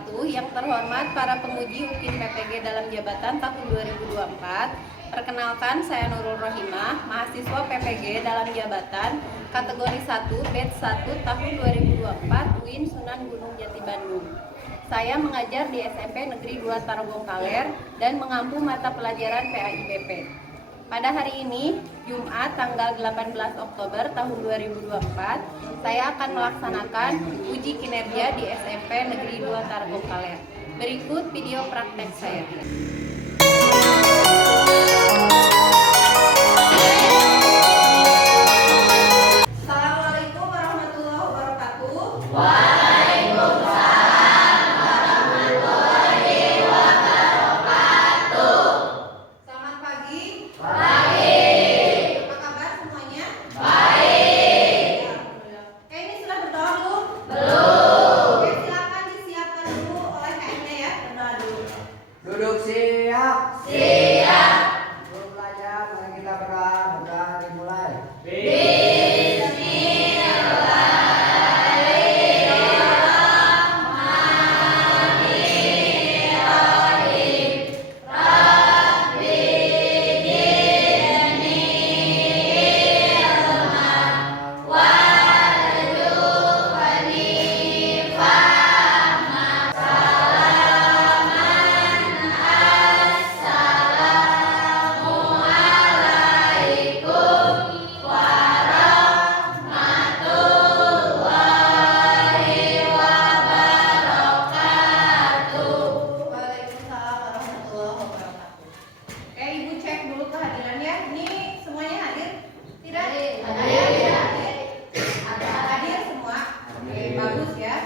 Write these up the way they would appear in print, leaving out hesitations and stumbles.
wabarakatuh. Yang terhormat para penguji UKIN PPG dalam jabatan tahun 2024. Perkenalkan, saya Nurul Rohimah, mahasiswa PPG dalam jabatan kategori 1 batch 1 tahun 2024 UIN Sunan Gunung Jati Bandung. Saya mengajar di SMP Negeri 2 Tarogong Kaler dan mengampu mata pelajaran PAIBP. Pada hari ini, Jumat tanggal 18 Oktober tahun 2024, saya akan melaksanakan uji kinerja di SMP Negeri 2 Tarogong Kaler. Berikut video praktek saya. Assalamualaikum warahmatullahi wabarakatuh. Waalaikumsalam warahmatullahi wabarakatuh. Selamat pagi. Baik. Apa kabar semuanya? Baik. Alhamdulillah. Ini sudah berdoa belum? Belum. Oke, silakan disiapkan dulu oleh KM-nya ya. Berdoa dulu. Duduk siap. Siap. Belum belajar, mari kita berdoa. Berdoa dimulai. Waalaikumsalam warahmatullahi wabarakatuh. Oke, Ibu cek dulu kehadirannya. Ini semuanya hadir? Tidak? Hadir semua? Oke, bagus ya.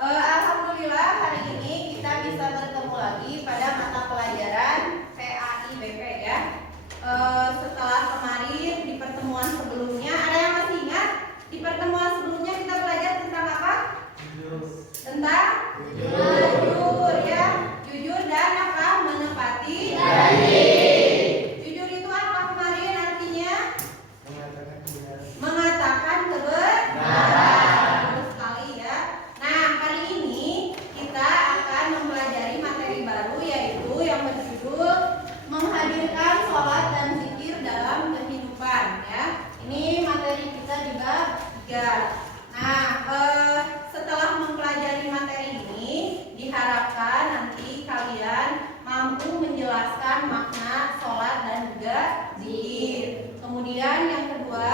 Alhamdulillah hari ini kita bisa bertemu lagi pada mata pelajaran PAIBP ya. Setelah kemarin di pertemuan sebelumnya, ada yang masih ingat? Di pertemuan sebelumnya kita belajar tentang apa? Tentang jujur ya. Jujur dan apa? Menepati janji. Jujur itu apa kemarin artinya? Mengatakan kebenaran. Betul sekali ya. Nah, hari ini kita akan mempelajari materi baru yaitu yang berjudul menghadirkan sholat dan zikir dalam kehidupan ya. Ini materi kita di bab 3. Nah, setelah mempelajari materi ini diharapkan nanti kalian mampu menjelaskan makna sholat dan juga zikir. Kemudian yang kedua,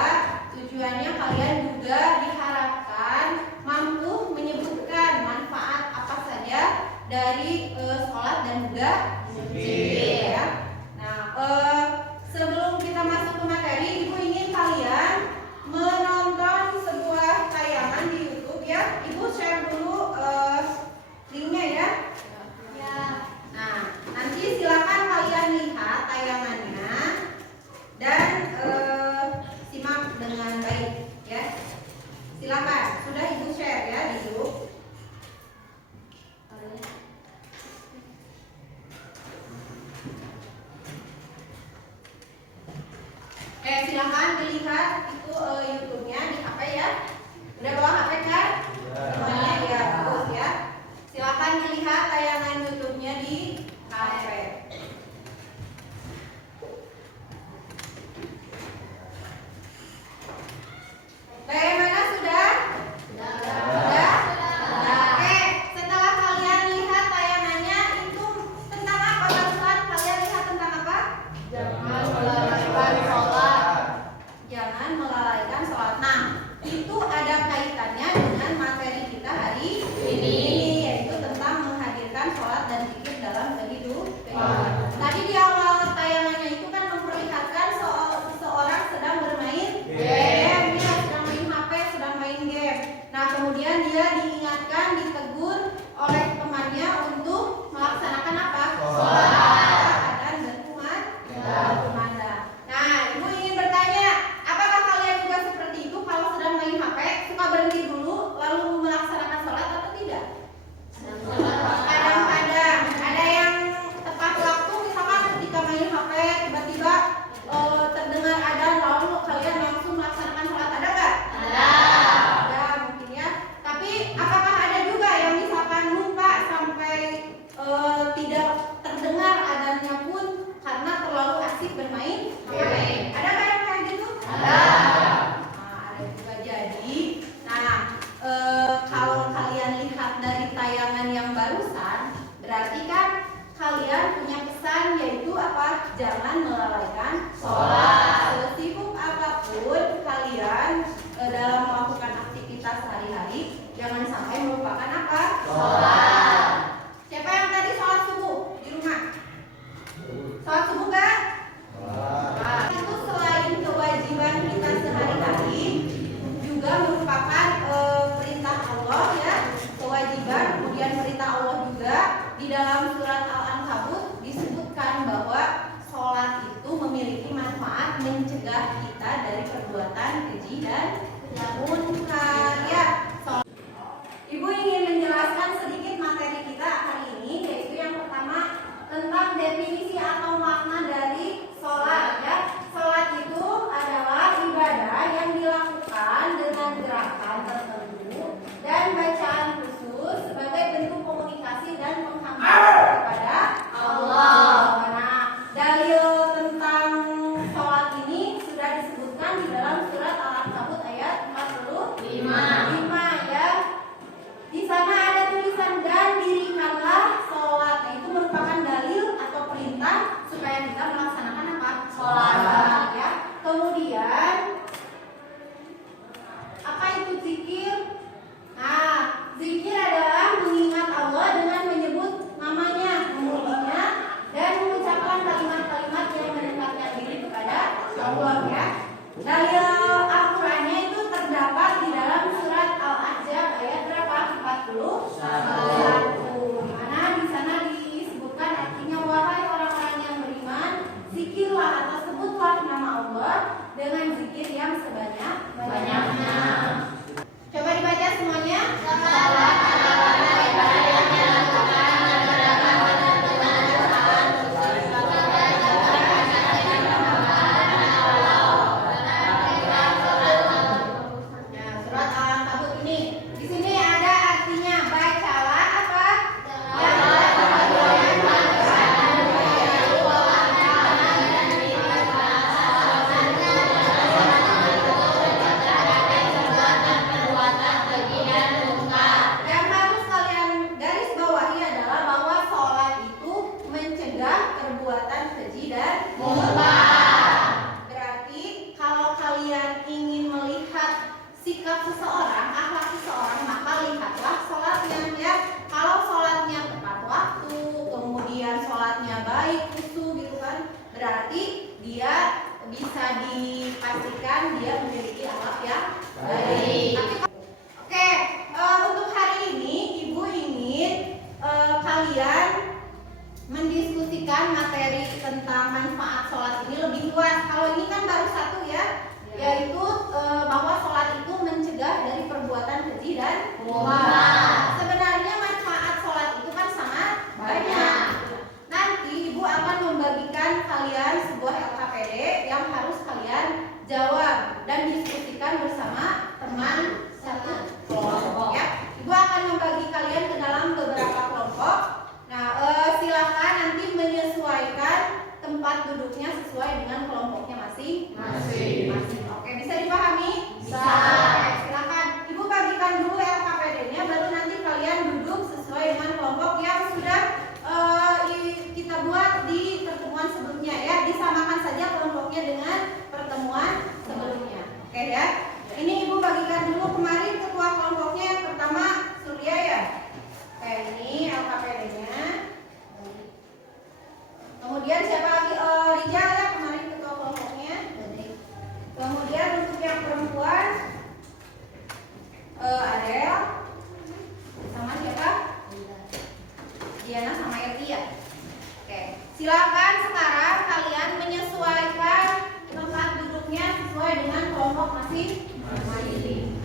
tujuannya kalian juga diharapkan mampu menyebutkan manfaat apa saja dari sholat dan juga zikir ya. Nah, sebelum kita masuk ke materi, Ibu ingin kalian menonton sebuah tayangan di YouTube ya. Ibu share dulu linknya ya. Nah, nanti silakan kalian lihat tayangannya dan simak dengan baik ya. Silakan, sudah Ibu share ya di grup. perbuatan keji dan munkar ya. Ibu ingin menjelaskan sedikit materi kita hari ini, yaitu yang pertama tentang definisi atau makna dari sholat ya. Sholat itu adalah ibadah yang dilakukan dengan gerakan tertentu dan bacaan khusus sebagai bentuk komunikasi dan penghambaan kepada Allah. Nah, dalil tentang sholat ini sudah disebutkan di dalam surat Al-Ankabut ayat 45 ya. Di sana ada tulisan dan dirikanlah sholat. Nah, itu merupakan dalil atau perintah supaya kita melaksanakan apa? Sholat ya. Kemudian apa itu zikir? Nah, zikir adalah mengingat Allah dengan menyebut namanya, memujinya, dan mengucapkan kalimat-kalimat yang mendekatkan diri kepada Allah ya. Dalil Al-Qur'annya itu terdapat di dalam surat Al-Ahzab ayat berapa? 41. Mana di sana disebutkan artinya, wahai orang-orang yang beriman, zikirlah atau sebutlah nama Allah dengan zikir yang sebanyak-banyaknya. Coba dibaca semuanya. Surat Al-Ankabut ini, di sini ada artinya, bacalah apa? Yang harus kalian garis bawahi adalah bahwa sholat itu mencegah perbuatan keji dan munkar. Berarti kalau kalian ingin melihat sikap seseorang, akhlak seseorang, maka lihatlah sholatnya ya. Kalau sholatnya tepat waktu, kemudian sholatnya baik, khusyuk gitu kan, berarti dia bisa dipastikan dia memiliki akhlak yang baik. Oke, untuk hari ini Ibu ingin kalian mendiskusikan materi tentang manfaat sholat ini lebih luas. Kalau ini kan baru satu ya, yaitu bahwa sholat itu mencegah dari perbuatan keji dan munkar. Sebenarnya manfaat sholat itu kan sangat banyak. Nanti Ibu akan membagikan kalian sebuah LKPD yang harus kalian jawab dan diskusikan bersama teman satu kelompok ya. Ibu akan membagi kalian ke dalam beberapa kelompok. Nah, silakan nanti menyesuaikan tempat duduknya sesuai dengan kelompoknya masing-masing. Oke, bisa dipahami? Bisa. Oke, silakan. Ibu bagikan dulu LKPD-nya, baru nanti kalian duduk sesuai dengan kelompok yang sudah kita buat di pertemuan sebelumnya ya. Disamakan saja kelompoknya dengan pertemuan sebelumnya. Oke ya. Ini Ibu bagikan dulu, kemarin ketua kelompoknya yang pertama Surya ya. Oke, ini LKPD-nya. Kemudian siapa lagi? Rijal ya, kemarin ketua kelompoknya. Kemudian untuk yang perempuan Adel sama siapa? Diana sama Eti ya. Oke, silakan sekarang kalian menyesuaikan tempat duduknya sesuai dengan kelompok masing-masing.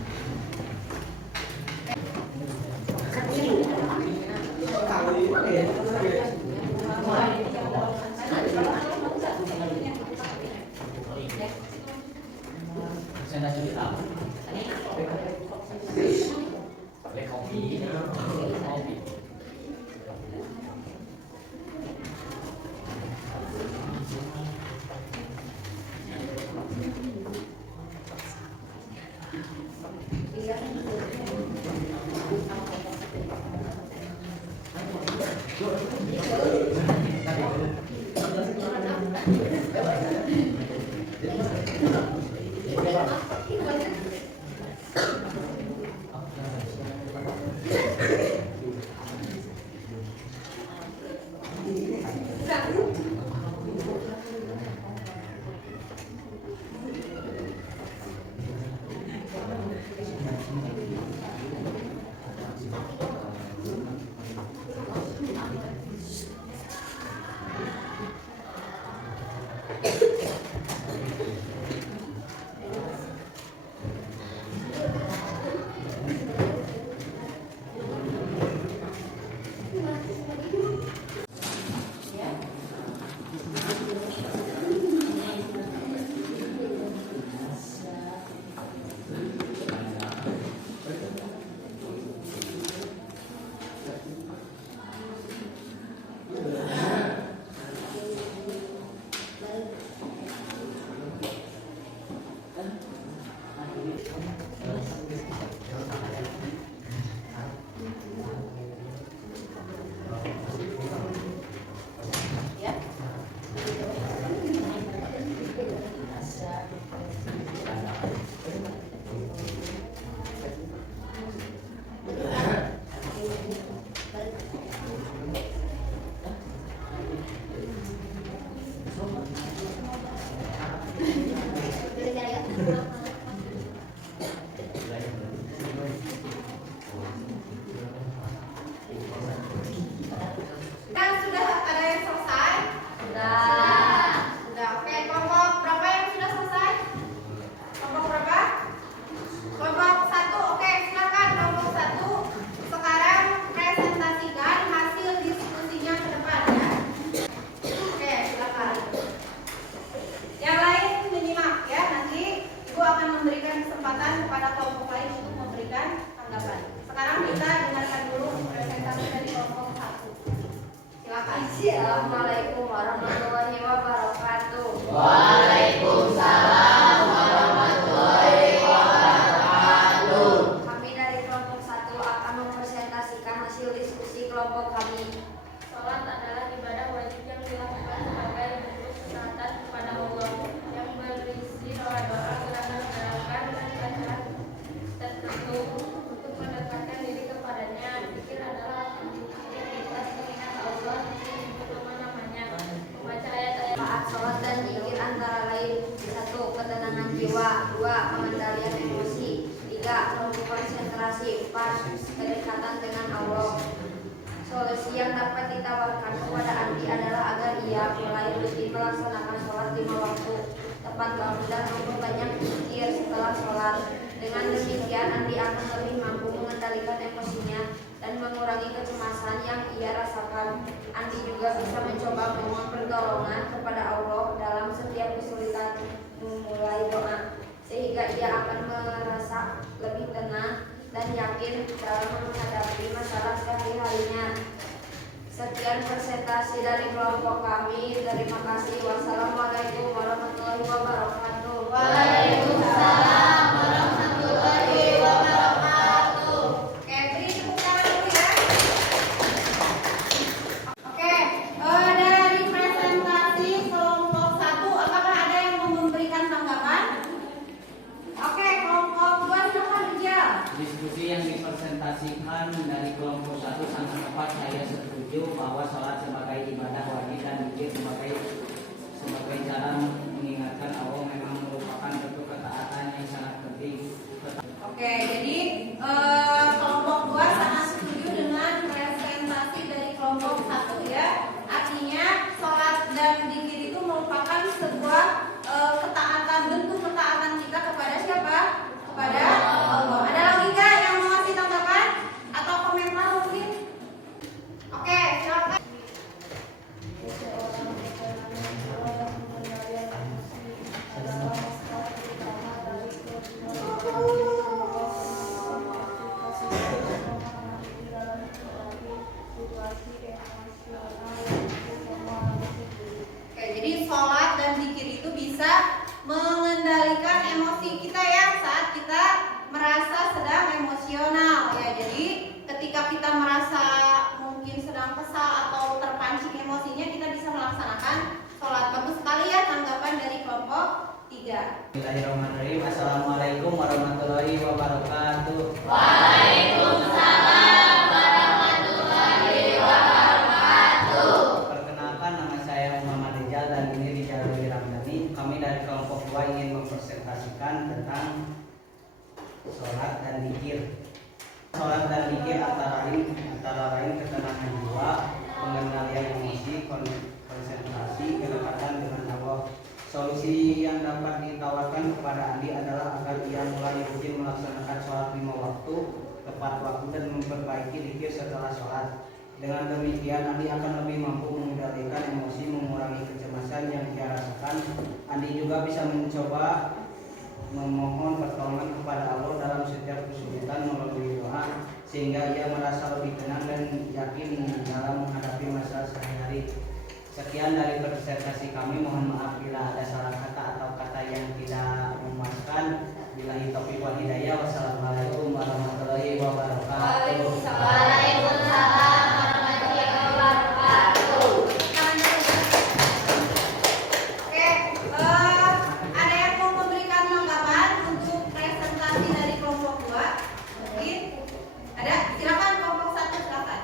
Ya. Kan sudah ada yang selesai? Sudah. Oke, kelompok berapa yang sudah selesai? Kelompok berapa? Kelompok 1. Oke, silakan kelompok 1. Sekarang presentasikan hasil diskusinya ke depan ya. Oke, silakan. Yang lain menyimak ya. Nanti Ibu akan memberikan kesempatan kepada kelompok lain untuk memberikan tanggapan. Sekarang kita dengarkan dulu presentasi dari kelompok 1. Silakan. Assalamualaikum warahmatullahi wabarakatuh. Waalaikumsalam warahmatullahi wabarakatuh. Kami dari kelompok 1 akan mempresentasikan hasil diskusi kelompok kami. Salat adalah ibadah wajib yang dilakukan sebagai bentuk ketaatan kepada Allah, yang berisi doa-doa, gerakan-gerakan, dan bacaan tertentu untuk mendekatkan diri kepadanya. Zikir adalah aktivitas mengingat Allah menyebut nama-namanya, membaca ayat-ayat. Saat sholat dan zikir antara lain: 1. Ketenangan jiwa, 2. Pengendalian emosi, 3. Konsentrasi, 4. Kedekatan dengan Allah. Solusi yang dapat ditawarkan kepada Andi adalah agar ia mulai rutin melaksanakan sholat 5 waktu tepat waktu dan memperbanyak zikir setelah sholat. Dengan demikian Andi akan lebih mampu mengendalikan emosinya dan mengurangi kecemasan yang ia rasakan. Andi juga bisa mencoba memohon pertolongan kepada Allah dalam setiap kesulitan memulai doa, sehingga ia akan merasa lebih tenang dan yakin dalam menghadapi masalah sehari-harinya. Sekian presentasi dari kelompok kami. Terima kasih. Wassalamualaikum warahmatullahi wabarakatuh. Waalaikumsalam warahmatullahi wabarakatuh. Oke, beri tepuk tangan dulu ya. Oke, dari presentasi kelompok 1, apakah ada yang mau memberikan tanggapan? Oke, kelompok 2 silakan Rijal. Diskusi yang dipresentasikan dari kelompok 1 sangat tepat. Saya setuju bahwa sholat sebagai ibadah wajib dan zikir sebagai cara mengingatkan Allah memang merupakan bentuk ketaatan yang sangat penting. Oke, jadi kelompok 2 sangat setuju dengan presentasi dari kelompok 1 ya. Artinya sholat dan zikir itu merupakan sebuah ketaatan, bentuk ketaatan kita kepada siapa? Kepada Allah. Ada lagi nggak yang mau ngasih tanggapan atau komentar mungkin? Oke, silakan. Oke, jadi sholat dan zikir itu bisa mengendalikan emosi kita ya saat kita merasa sedang emosional ya. Jadi ketika kita merasa mungkin sedang kesal atau terpancing emosinya, kita bisa melaksanakan sholat. Bagus sekali ya tanggapan dari kelompok 3. Bismillahirrahmanirrahim. Assalamualaikum warahmatullahi wabarakatuh. Waalaikumsalam warahmatullahi wabarakatuh. Perkenalkan, nama saya Muhammad Rijal dan ini Rijal Dewi Ramdhani. Kami dari kelompok 2 ingin mempresentasikan tentang sholat dan zikir. Sholat dan zikir antara lain ketenangan jiwa, pengendalian emosi, konsentrasi, kedekatan dengan Allah. Solusi yang dapat ditawarkan kepada Andi adalah agar ia mulai rutin melaksanakan sholat 5 waktu tepat waktu dan memperbaiki zikir setelah sholat. Dengan demikian Andi akan lebih mampu mengendalikan emosi, mengurangi kecemasan yang ia rasakan. Andi juga bisa mencoba memohon pertolongan kepada Allah dalam setiap kesulitan melalui doa, sehingga ia merasa lebih tenang dan yakin dalam menghadapi masalah sehari-hari. Sekian dari presentasi kami. Mohon maaf bila ada salah kata atau kata yang tidak memuaskan. Billahi taufiq wal hidayah. Wassalamualaikum warahmatullahi wabarakatuh. Waalaikumsalam warahmatullahi wabarakatuh. Oke, ada yang mau memberikan tanggapan untuk presentasi dari kelompok 2? Mungkin ada, silakan kelompok 1 silakan.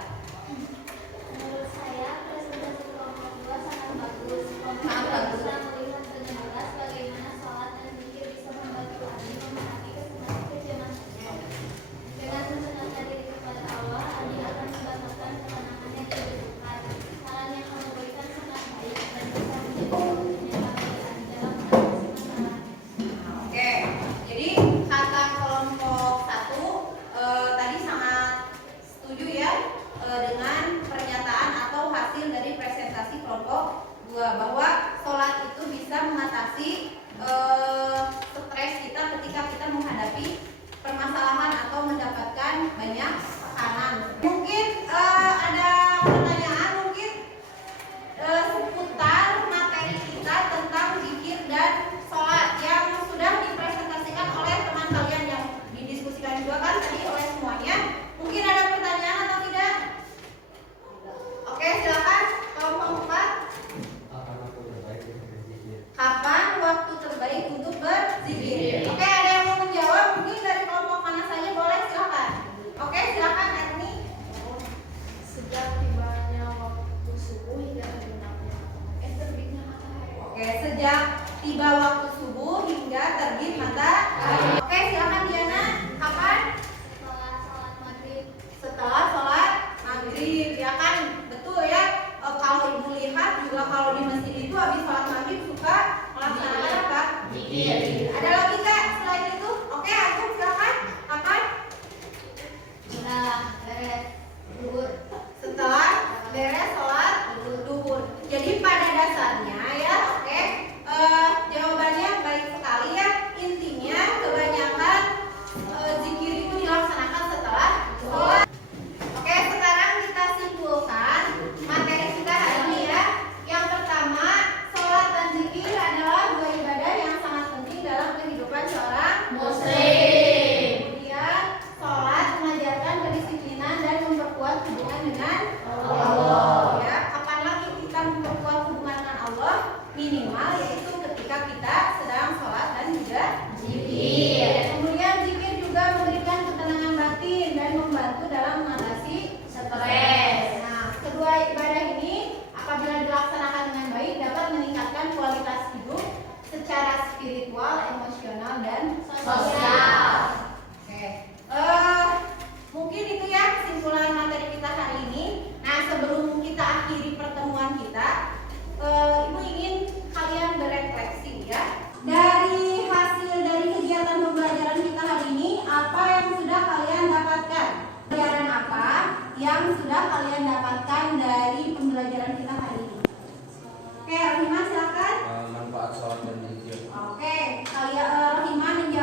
Menurut saya, presentasi kelompok 2 sangat bagus. Kelompok Sangat 2 bagus. bisa melihat dengan jelas bagaimana sholat dan zikir bisa membantu Adi memahami kecemasannya. Dengan mendekatkan diri kepada Allah, Adi akan mendapatkan ketenangan yang dibutuhkan. Saran yang kamu berikan sangat baik dan bisa menjadi solusinya bagi Adi dalam mengatasi masalah. Oke, jadi kata kelompok 1 tadi sangat setuju ya dengan pernyataan atau hasil dari presentasi kelompok 2 bahwa sholat itu bisa mengatasi stres kita ketika kita menghadapi permasalahan atau mendapatkan banyak tekanan. Mungkin ada pertanyaan mungkin seputar materi kita tentang zikir dan sholat yang sudah dipresentasikan oleh teman kalian yang didiskusikan juga kan tadi oleh semuanya. Mungkin ada pertanyaan atau tidak? Oke, silakan kelompok 4. Kapan waktu terbaik untuk berzikir? Oke, ada yang mau menjawab? Mungkin dari kelompok mana saja boleh, silakan. Oke, silakan Erni. Sejak tibanya waktu subuh hingga terbitnya matahari. Oke, sejak tiba waktu subuh hingga terbit matahari. Oke, silakan Diana. Kapan? Setelah sholat maghrib. Setelah sholat maghrib, ya kan? Betul ya. Kalau ibu lihat juga kalau di masjid itu habis sholat maghrib suka melaksanakan apa? Zikir. Ada lagi kak selain itu? Oke, aku silakan. Kapan? Nah, beres duhur. Setelah beres sholat duhur. Jadi pada dasarnya ya, oke, jawabannya baik sekali ya. Intinya kebanyakan zikir itu dilaksanakan setelah sholat. Oke, sekarang kita simpulkan materi kita hari ini ya. Yang pertama, sholat dan zikir adalah dua ibadah yang sangat penting dalam kehidupan seorang Muslim. Kemudian, sholat mengajarkan kedisiplinan dan memperkuat hubungan dengan Allah. Ya, kapan lagi kita memperkuat hubungan dengan Allah? Minimal yaitu ketika kita sedang sholat dan juga Zikir. Kemudian zikir juga memberikan ketenangan batin dan membantu dalam mengatasi Stres. Nah, kedua ibadah ini apabila dilaksanakan dengan baik dapat meningkatkan kualitas hidup secara spiritual, emosional, dan Sosial. Oke. Mungkin itu ya kesimpulan materi kita hari ini. Nah, sebelum kita akhiri pertemuan kita, Ibu ingin kalian berefleksi ya. Dari hasil dari kegiatan pembelajaran kita hari ini, apa yang sudah kalian dapatkan? Pelajaran apa yang sudah kalian dapatkan dari pembelajaran kita hari ini? Oke, Rohimah silakan. Manfaat sholat dan zikir. Oke, kalian Rohimah menjawab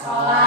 Sholat.